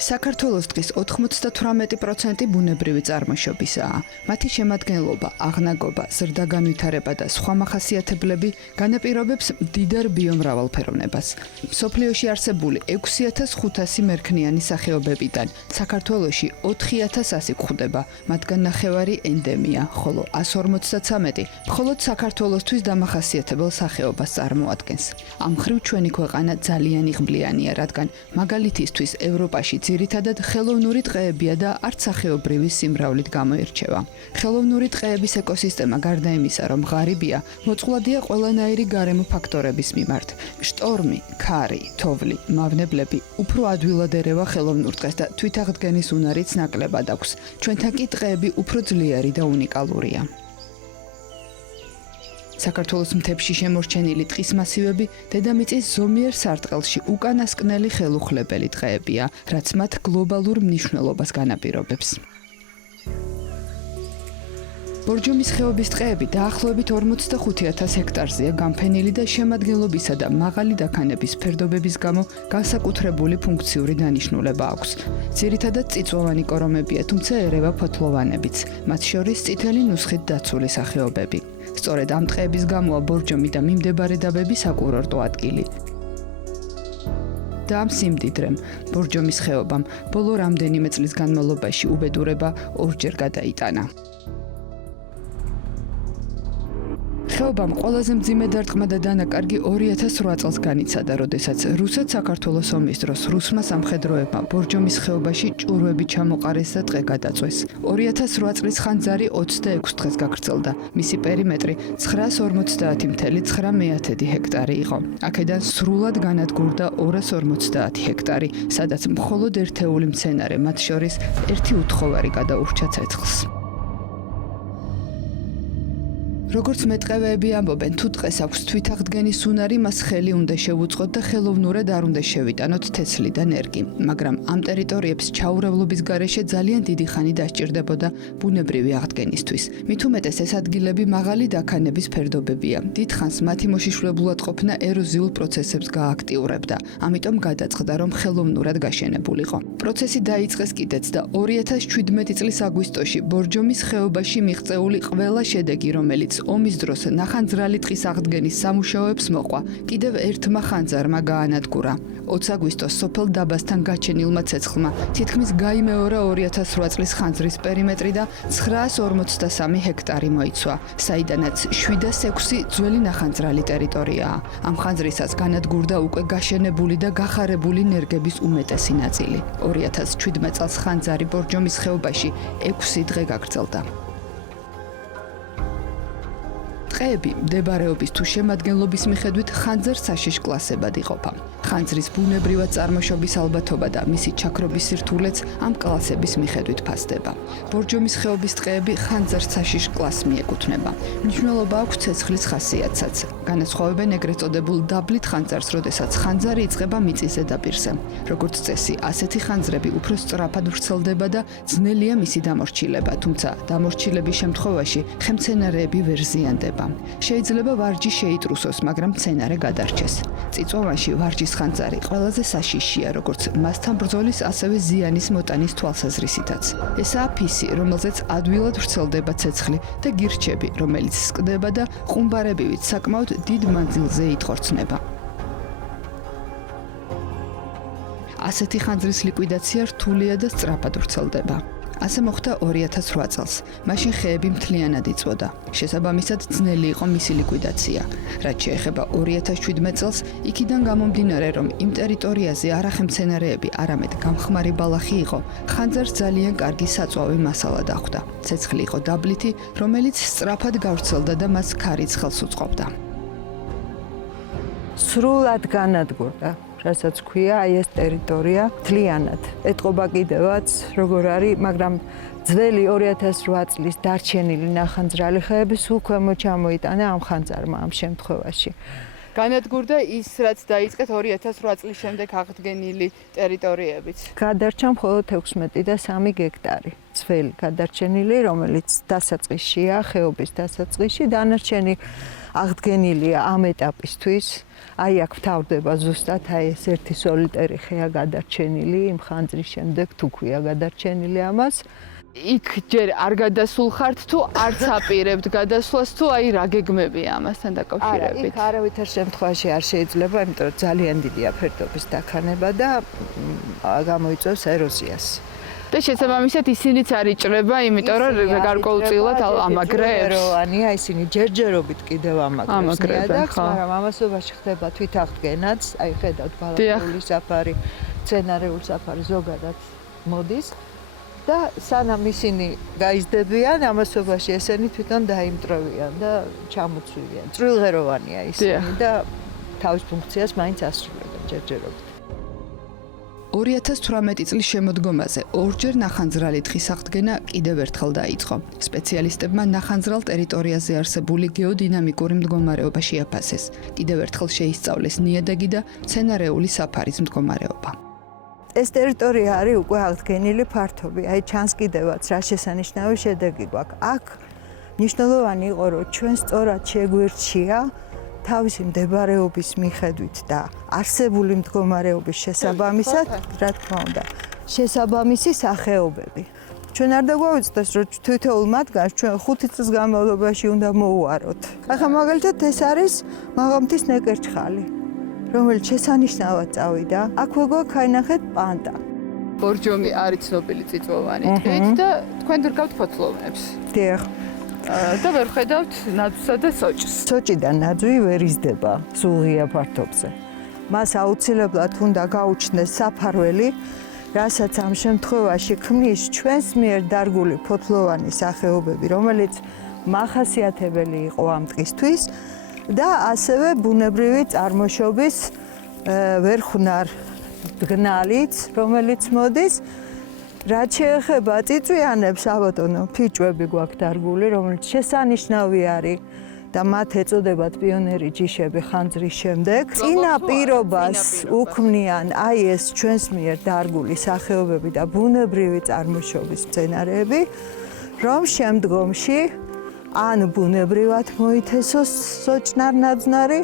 საქართველოს ტყის 98% ბუნებრივი წარმოშობისაა. მათი შემადგენლობა, აღნაგობა, ზრდა-განვითარება და სხვა მახასიათებლები განაპირობებს მდიდარ ბიომრავალფეროვნებას. მსოფლიოში არსებული 6500 მერქნიანი სახეობებიდან საქართველოში 4100 გვხვდება, მათგან ნახევარი ენდემია, ხოლო 153 მხოლოდ საქართველოსთვის დამახასიათებელ სახეობას წარმოადგენს. ამ მხრივ ჩვენი ქვეყანა ძალიან იღბლიანია, რადგან მაგალითისთვის ევროპაში ძირითადად ხელოვნური ტყეებია და არც სახეობრივი სიმრავლით გამოირჩევა. ხელოვნური ტყეების ეკოსისტემა გარდა იმისა, რომ ღარიბია, მოწყვლადია ყველანაირი გარემო ფაქტორების მიმართ. შტორმი, ქარი, თოვლი, მავნებლები უფრო ადვილად ერევა ხელოვნურ ტყეს და თვითაღდგენის უნარიც ნაკლებად აქვს. ჩვენთან კი ტყეები უფრო ძლიერი და უნიკალურია. საქართველოს მთებში შემორჩენილი ტყის მასივები დედამიწის ზომიერ სარტყელში უკანასკნელი ხელუხლებელი ტყეებია, რაც მათ გლობალურ მნიშვნელობას განაპირობებს. ბორჯომის ხეობის ტყეები დაახლოებით 45000 ჰექტარზეა გამფენილი და შემადგენლობისა და მაღალი დაქანების ფერდობების გამო განსაკუთრებული ფუნქციური დანიშნულება აქვს. ძირითადად წიწვოვანი კორომებია, თუმცა ერევა ფოთლოვანებიც, მათ შორის წითელი ნუსხით დაცული სახეობები. სწორედ ამ ტყეების გამოა ბორჯომი და მიმდებარე დაბები საკურორტო ადგილი. და ამ სიმდიდრემ ბორჯომის ხეობამ ბოლო რამდენიმე წლის განმავლობაში უბედურება ორჯერ გადაიტანა. ხეობამ ყველაზე მძიმე დარტყმა და დანაკარგი 2008 წელს განიცადა, როდესაც რუსეთ-საქართველოს ომის დროს რუსმა სამხედროებმა ბორჯომის ხეობაში ჭურვები ჩამოყარეს და ტყე გადაწვეს. 2008 წლის ხანძარი 26 დღეს გაგრძელდა. მისი პერიმეტრი 950,9 ჰექტარი იყო. აქედან სრულად განადგურდა 250 ჰექტარი, სადაც მხოლოდ ერთეული მცენარე, მათ შორის ერთი უთხოვარი გადაურჩა ცეცხლს. როგორც მეტყევეები ამბობენ, თუ ტყეს აქვს თვითაღდგენის უნარი, მას ხელი უნდა შევუწყოთ და ხელოვნურად არ უნდა შევიტანოთ თესლი და ნერგი, მაგრამ ამ ტერიტორიებს ჩაურევლობის გარეშე ძალიან დიდი ხანი დასჭირდებოდა ბუნებრივი აღდგენისთვის. მით უმეტეს ეს ადგილები მაღალი დაქანების ფერდობებია. დიდ ხანს მათი მოშიშვლებლად ყოფნა ეროზიულ პროცესებს გააქტიურებდა, ამიტომ გადაწყდა, რომ ხელოვნურად გაშენებულიყო. პროცესი დაიწყეს კიდეც და 2017 წლის აგვისტოში ბორჯომის ხეობაში მიღწეული ყველა შედეგი, რომელიც ომის დროს ნახანძრალი ტყის აღდგენის სამუშაოებს მოყვა, კიდევ ერთმა ხანძარმა გაანადგურა. 20 აგვისტოს სოფელ დაბასთან გაჩენილმა ცეცხლმა თითქმის გაიმეორა 2008 წლის ხანძრის პერიმეტრი და 953 ჰექტარი მოიცვა, საიდანაც 706 ძველი ნახანძრალი ტერიტორიაა. ამ ხანძრისას განადგურდა უკვე გაშენებული და გახარებული ნერგების უმეტესი ნაწილი. 2017 წელს ხანძარი ბორჯომის ხეობაში 6 დღე გაგრძელდა. ტყეები მდებარეობის თუ შემადგენლობის მიხედვით ხანძარ საშიშ კლასებად იყოფა. ხანძრის ბუნებრივად წარმოშობის ალბათობა და მისი ჩაქრობის სირთულეც ამ კლასების მიხედვით ფასდება. ბორჯომის ხეობის ტყეები ხანძარ საშიშ კლასს მიეკუთვნება. მნიშვნელობა აქვს ცეცხლის ხასიათსაც. განასხვავებენ ეგრეთ წოდებულ დაბლით ხანძარს, როდესაც ხანძარი იწყება მიწის ზედაპირზე. როგორც წესი, ასეთი ხანძრები უფრო სწრაფად ვრცელდება და ძნელია მისი დამორჩილება, თუმცა დამორჩილების შემთხვევაში ხემცენარეები ვერ ზიანდება. შეიძლება ვარჯი შეიტრუსოს, მაგრამ მცენარე გადარჩეს. წიწვოვანში ვარჯის ხანძარი ყველაზე საშიშია, როგორც მასთან ბრძოლის, ასევე ზიანის მოტანის თვალსაზრისითაც. ესაა ფისი, რომელზეც ადვილად ვრცელდება ცეცხლი და გირჩები, რომელიც სკდება და ყუმბარებივით საკმაოდ დიდ მანძილზე იტყორცნება. ასეთი ხანძრის ლიკვიდაცია რთულია და სწრაფად ვრცელდება. ასე მოხდა 2008 წელს. მაშინ ხეები მთლიანად იწვოდა. შესაბამისად, ძნელი იყო მისი ლიკვიდაცია. რაც შეეხება 2017 წელს, იქიდან გამომდინარე, რომ იმ ტერიტორიაზე არა ხემცენარეები, არამედ გამხმარი ბალახი იყო, ხანძარს ძალიან კარგი საწვავი მასალა დახვდა. ცეცხლი იყო დაბლითი, რომელიც სწრაფად გავრცელდა და მას ქარიც ხელს უწყობდა. სრულად განადგურდა. რასაც ქვია, აი ეს ტერიტორია მთლიანად. ეტყობა კიდევაც როგორ არის, მაგრამ ძველი 2008 წლის დარჩენილი ნახანძრალი ხეები სულ ქვემოთ ჩამოიტანა ამ ხანძარმა ამ შემთხვევაში. განადგურდა ის, რაც დაიწყეთ 2008 წლის შემდეგ აღდგენილი ტერიტორიებიც. გადარჩა მხოლოდ 16 და 3 ჰექტარი. ძველი გადარჩენილი, რომელიც დასაწყისშია, ხეობის დასაწყისში, დანარჩენი აღდგენილია ამ ეტაპისთვის. აი აქ ვთავდება ზუსტად ეს ერთი სოლიტერი ხეა გადარჩენილი, იმ ხანძრის შემდეგ თუ ქვია გადარჩენილი ამას. იქ ჯერ არ გადასულ ხართ თუ არც აპირებთ გადასვლას თუ აი რა გეგმებია ამასთან დაკავშირებით? იქ არავითარ შემთხვევაში არ შეიძლება, იმიტომ რომ ძალიან დიდია ფერდობის დაქანება და გამოიწვევს ეროზიას. და შესაბამისად ისინიც არ იჭრება, იმიტომ რომ გარკვეულწილად ამაგრებს. როანია ისინი ჯერჯერობით კიდევ ამაგრებს ნიადაგს, მაგრამ ამასობაში ხდება თვითაღდგენაც, აი ხედავთ ბალახეული საფარი, მცენარეული საფარი ზოგადად მოდის და სანამ ისინი გაიზრდებიან, ამასობაში ესენი თვითონ დაიმტვრევიან და ჩამოწვივიან. წვრილღეროვანია ისინი და თავის ფუნქციას მაინც ასრულებენ ჯერჯერობით. 2018 წლის შემოდგომაზე ორჯერ ნახანძრალი ტყის აღდგენა კიდევ ერთხელ დაიწყო. სპეციალისტებმა ნახანძრალ ტერიტორიაზე არსებული გეოდინამიკური მდგომარეობა შეაფასეს. კიდევ ერთხელ შეისწავლეს ნიადაგი და მცენარეული საფარის მდგომარეობა. ეს ტერიტორია არის უკვე აღდგენილი ფართობი. აი ჩანს კიდევაც რა შესანიშნავი შედეგი გვაქვს. აქ მნიშვნელოვანი იყო რომ ჩვენ სწორად შეგვირჩია თავისი მდებარეობის მიხედვით და არსებული მდგომარეობის შესაბამისად, რა თქმა უნდა, შესაბამისი სახეობები. ჩვენ არ დაგვაუწყდეს, რომ თითოეულ მათგანს ჩვენ 5 წლის განმავლობაში უნდა მოუაროთ. ახლა მაგალითად ეს არის მაღალმთის ნეკერჩხალი, რომელიც შესანიშნავად წავიდა. აქვე გვაქვს აი ნახეთ პანტა. ბორჯომი არის ცნობილი წიწვოვანი ტყით და თქვენ დურგავთ ფოთლოვნებს. დიახ. და ვერ ხედავთ ნაძვსა და სოჭს. სოჭიდან ნაძვი ვერ იზრდება სულ ღია ფართობზე. მას აუცილებლად უნდა გაუჩნდეს საფარველი, რასაც ამ შემთხვევაში ქმნის ჩვენს მიერ დარგული ფოთლოვანი სახეობები, რომელიც მახასიათებელი იყო ამ ტყისთვის და ასევე ბუნებრივი წარმოშობის ვერხვნარ მდგნალიც, რომელიც მოდის. რაც შეეხება წიწვიანებს, აბატონო, ფიჭვები გვაქვს დარგული, რომელიც შესანიშნავი არის და მათ ეწოდებათ პიონერი ჯიშები ხანძრის შემდეგ. წინა პირობას უქმნიან აი ეს ჩვენს მიერ დარგული სახეობები და ბუნებრივი წარმოშობის მცენარეები, რომ შემდგომში ან ბუნებრივად მოითესოს სოჭნარ-ნაძვნარი,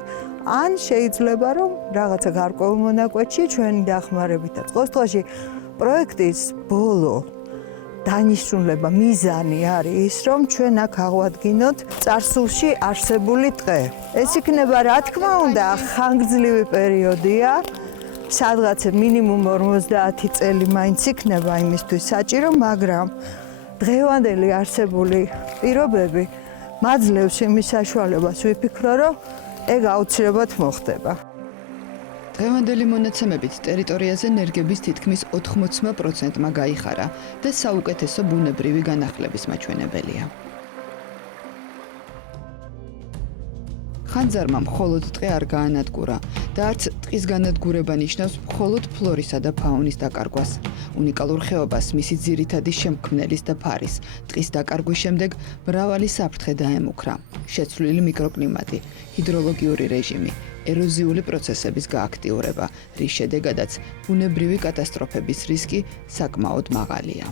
ან შეიძლება რომ რაღაცა გარკვეულ მონაკვეთში ჩვენი დახმარებითაც. ყოველთვის პროექტის ბოლო დანიშნულება მიზანი არის ის, რომ ჩვენ აქ აღვადგინოთ წარსულში არსებული ტყე. ეს იქნება, რა თქმა უნდა, ხანგრძლივი პერიოდია, სადღაც მინიმუმ 50 წელი მაინც იქნება იმისთვის საჭირო, მაგრამ დღევანდელი არსებული პირობები მაძლევს იმის საშუალებას ვიფიქრო, რომ ეგ აუცილებლად მოხდება. დღევანდელი მონაცემებით ტერიტორიაზე ნერგების თითქმის 80%-მა გაიხარა და საუკეთესო ბუნებრივი განახლების მაჩვენებელია. ხანძარმა მხოლოდ ტყე არ გაანადგურა და არც ტყის განადგურება ნიშნავს მხოლოდ ფლორისა და ფაუნის დაკარგვას. უნიკალურ ხეობას მისი ძირითადი შემქმნელის და ფარის ტყის დაკარგვის შემდეგ მრავალი საფრთხე დაემუქრა. შეცვლილი მიკროკლიმატი, ჰიდროლოგიური რეჟიმი, ეროზიული პროცესების გააქტიურება, რის შედეგადაც ბუნებრივი კატასტროფების რისკი საკმაოდ მაღალია.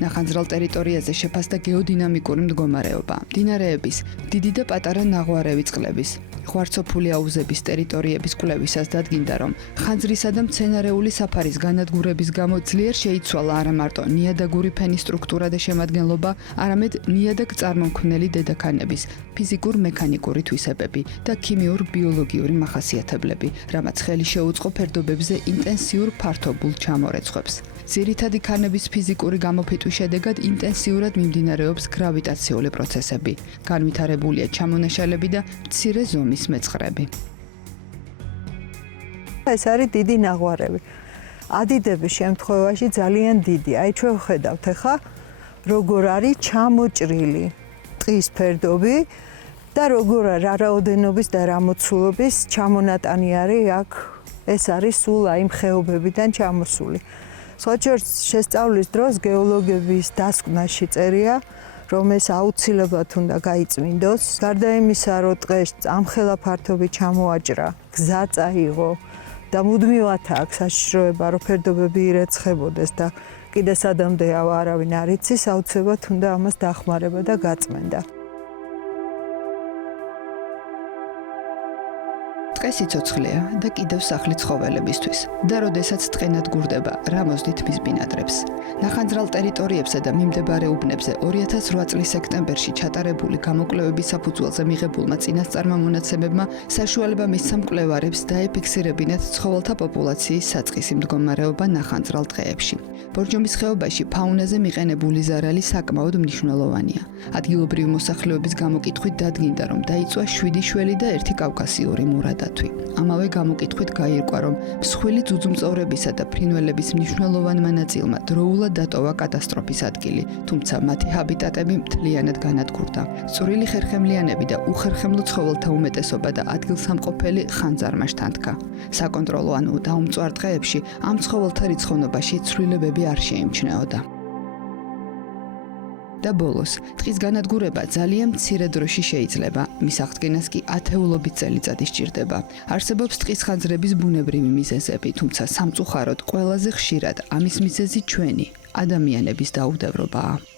ნახანძრალ ტერიტორიაზე შეფასდა გეოდინამიკური მდგომარეობა, მდინარეების, დიდი და პატარა ნაღვარევი წყლების, ხვარცოფული აუზების ტერიტორიების კვლევისას დადგინდა, რომ ხანძრისა და მცენარეული საფარის განადგურების გამო ძლიერ შეიცვალა არა მარტო ნიადაგური ფენის სტრუქტურა და შემადგენლობა, არამედ ნიადაგ წარმომქმნელი დედაქანების, ფიზიკურ-მექანიკური თვისებები და ქიმიურ-ბიოლოგიური მახასიათებლები, რამაც ხელი შეუწყო ფერდობებზე ინტენსიურ ფართობულ ჩამორეცხვებს. ძირითადი ქანების ფიზიკური გამოფიტვის შედეგად ინტენსიურად მიმდინარეობს გრავიტაციული პროცესები. განვითარებულია ჩამონაშალები და მცირე ზომის მეწყრები. ეს არის დიდი ნაღვარევი. ადიდების შემთხვევაში ძალიან დიდი. აი ჩვენ ვხედავთ ახლა როგორ არის ჩამოჭრილი ტყის ფერდობი და როგორ რა რაოდენობის და რა მოცულობის ჩამონატანი არის აქ. ეს არის სულ აი იმ ხეობებიდან ჩამოსული. სხვაჯერ შესწავლის დროს გეოლოგების დასკვნაში წერია, რომ ეს აუცილებლად უნდა გაიწმინდოს. გარდა იმისა, რომ ტყეს ამხელა ფართობი ჩამოაჭრა, გზა წაიღო და მუდმივად აქვს საშიშროება, რომ ფერდობები ირეცხებოდეს და კიდე სადამდეა არავინ არ იცის, აუცილებლად უნდა ამას დახმარება და გაწმენდა. ტყე სიცოცხლეა და კიდევ სახლი ცხოველებისთვის. და როდესაც ტყე ნადგურდება, რა მოსდით მის ბინადრებს. ნახანძრალ ტერიტორიებსა და მიმდებარეობნებზე 2008 წლის სექტემბერში ჩატარებული გამოკვლევების საფუძველზე მიღებულმა წინასწარმომონაცემებმა საშუალება მისცა მკვლევარებს დაეფიქსირებინათ ცხოველთა პოპულაციის საწყისი მდგომარეობა ნახანძრალ ტყეებში. ბორჯომის ხეობაში ფაუნაზე მიყენებული ზარალი საკმაოდ მნიშვნელოვანია. ადგილობრივი მოსახლეობის გამოკითხვით დადგინდა, რომ დაიწვა 7 შველი და 1 კავკასიური მურა დათვი. ამავე გამოკითხვით გაირკვა, რომ მსხვილი ძუძუმწოვრებისა და ფრინველების მნიშვნელოვანმა ნაწილმა დროულად დატოვა კატასტროფის ადგილი, თუმცა მათი ჰაბიტატები მთლიანად განადგურდა. წვრილი ხერხემლიანები და უხერხემლო ცხოველთა უმეტესობა და ადგილსამყოფელი ხანძარმა შთანთქა. საკონტროლო ანუ დაუმწვარ ტყეებში ამ ცხოველთა რიცხოვნობაში ცვლილებები არ შეიმჩნეოდა. და ბოლოს, ტყის განადგურება ძალიან მცირე დროში შეიძლება, მის აღდგენას კი ათეულობით წელიწადი სჭირდება. არსებობს ტყის ხანძრების ბუნებრივი მიზეზები, თუმცა სამწუხაროდ ყველაზე ხშირად ამის მიზეზი ჩვენი, ადამიანების დაუდევრობაა.